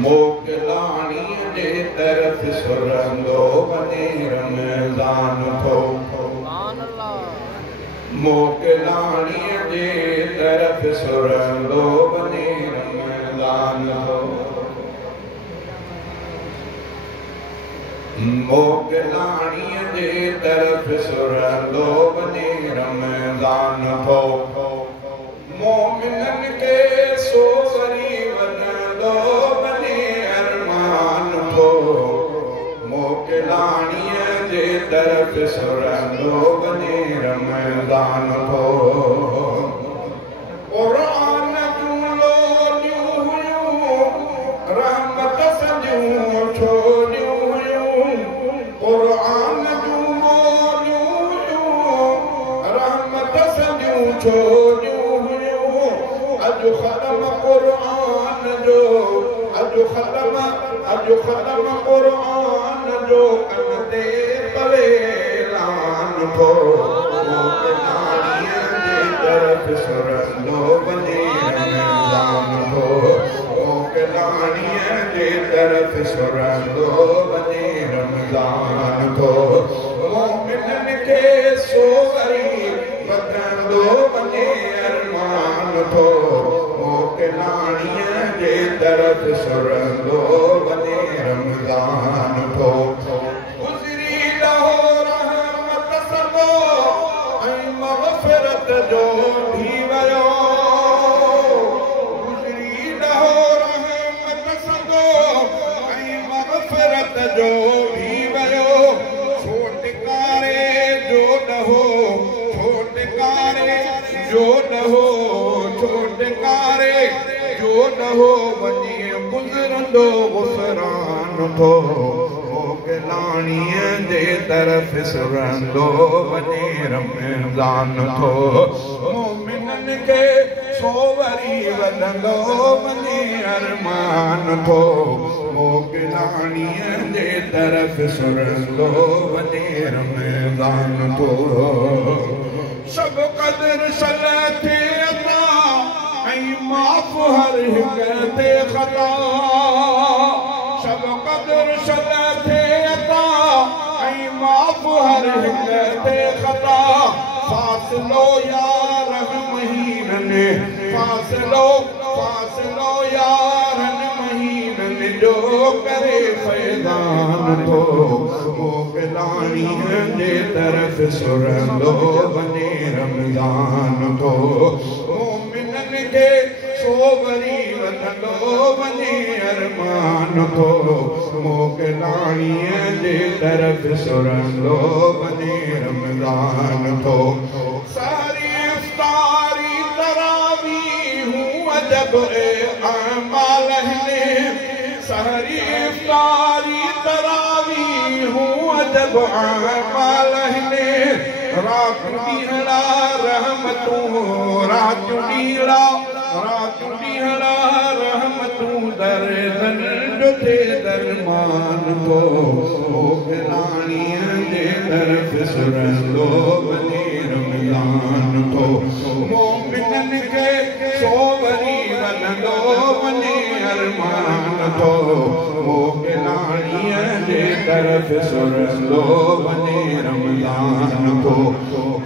मोकलाणी जे तरफ सुरंदो वञे रमज़ान थो मोकलाणी जे तरफ सुरंदो वञे रमज़ान थो मोकलाणी जे तरफ सुरंदो वञे रमज़ान थो मोमिनन के सोवरी वञंदो वञे अरमान थो मोकलाणीअ जे तरफ सुरंदो वञे रमज़ान थो क़ुरान जूं लोलियूं हुयूं रहमत सॼियूं छोलियूं हुयूं क़ुरान जूं लोलियूं हुयूं रहमत सॼियूं छोलियूं अजु ख़तम क़ुरान जो अजु ख़तम क़ुरान जो कन ते पवे ऐलान थो मोकलाणीअ जे तरफ सुरंदो वञे रमज़ान थो मोकलाणीअ जे तरफ सुरंदो वञे रमज़ान थो मोमिनन खे सोवरी वधंदो वञे अरमान थो मोकलाणीअ जे तरफ सुरंदो वञे रमज़ान थो गुज़री लहो रहमत सभो ऐं मग़फ़िरत जो थी वियो गुज़री लहो रहमत सभो ऐं मग़फ़िरत जो थी वियो छो टिकारे जो ॾहो छो टिकारे जो ॾहो छो टिकारे जो ॾहो वञे गुज़रंदो गुफ़रान थो मोकलाणीअ जे तरफ सुरंदो वञे रमज़ान थो मोमिनन खे सोवरी वधंदो वञे अरमान थो मोकलाणीअ जे तरफ सुरंदो वञे रमज़ान थो सब क़दर सल थे अता ऐं माफ़ हर हिक ते ख़ता सब क़दर सल थे अता ऐं माफ़ हर हिक ते ख़ता फ़ासिलो यारनि महीननि फ़ासिलो यारनि महीननि जो करे फैज़ान थो मोकलाणीअ जे तरफ सुरंदो वञे रमज़ान थो मोमिनन खे सोवरी वधंदो वञे अरमान थो मोकलाणीअ जे तरफ सुरंदो वञे रमज़ान थो सारी इफ़्तारी तरावीहूं अजब अमाल आहिनि सारी इफ़्तारी तरावीहूं अजब अमाल आहिनि रात ॾींहड़ा रहमतूं रात ॾींहड़ा रहमतूं दर्दन जो थे दरमान थो मोकलाणीअ जे तरफ सुरंदो वञे रमज़ान थो मोमिनन खे सोवरी वधंदो वञे अरमान थो मोकलाणीअ जे तरफ सुरंदो वञे रमज़ान थो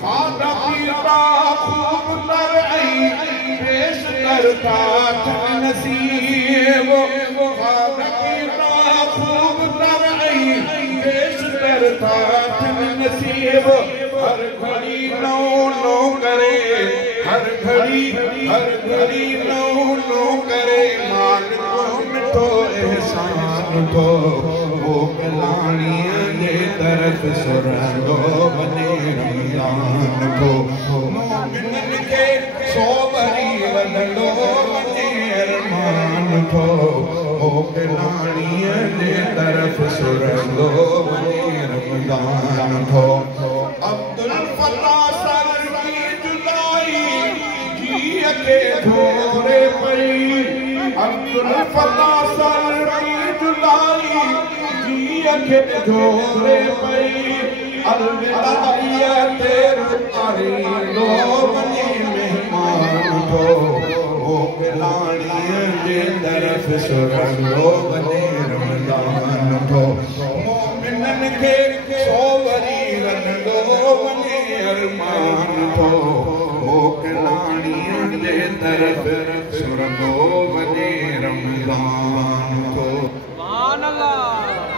खाधा पीता खूब तर ऐं पेश करता नसीब खाधा पीता खूब तर ऐं पेश करता नसीब हर घड़ी नौ करे हर घड़ी नौ करे मालिक मिठो एहसान थो मोकलाणीअ जे तरफ सुरंदो वञे रमज़ान थो मोमिनन खे सोवरी वधंदो वञे अरमान थो मोकलाणीअ जे तरफ सुरंदो वञे रमज़ान थो अब्दुल फताह सर की जुदाई जीअ खे थोरे पई अब्दुल फताह सर की जुदाई जीअ खे थोरे पई अलविदा ते मोकिलाणीअ जे तरफ़ सुरंदो वञे रमज़ान थो मोमिननि खे सो वरी रंदो वञे अरमान थो मोकिलाणीअ जे तरफ़ सुरंदो वञे रमज़ान थो सुभान अल्लाह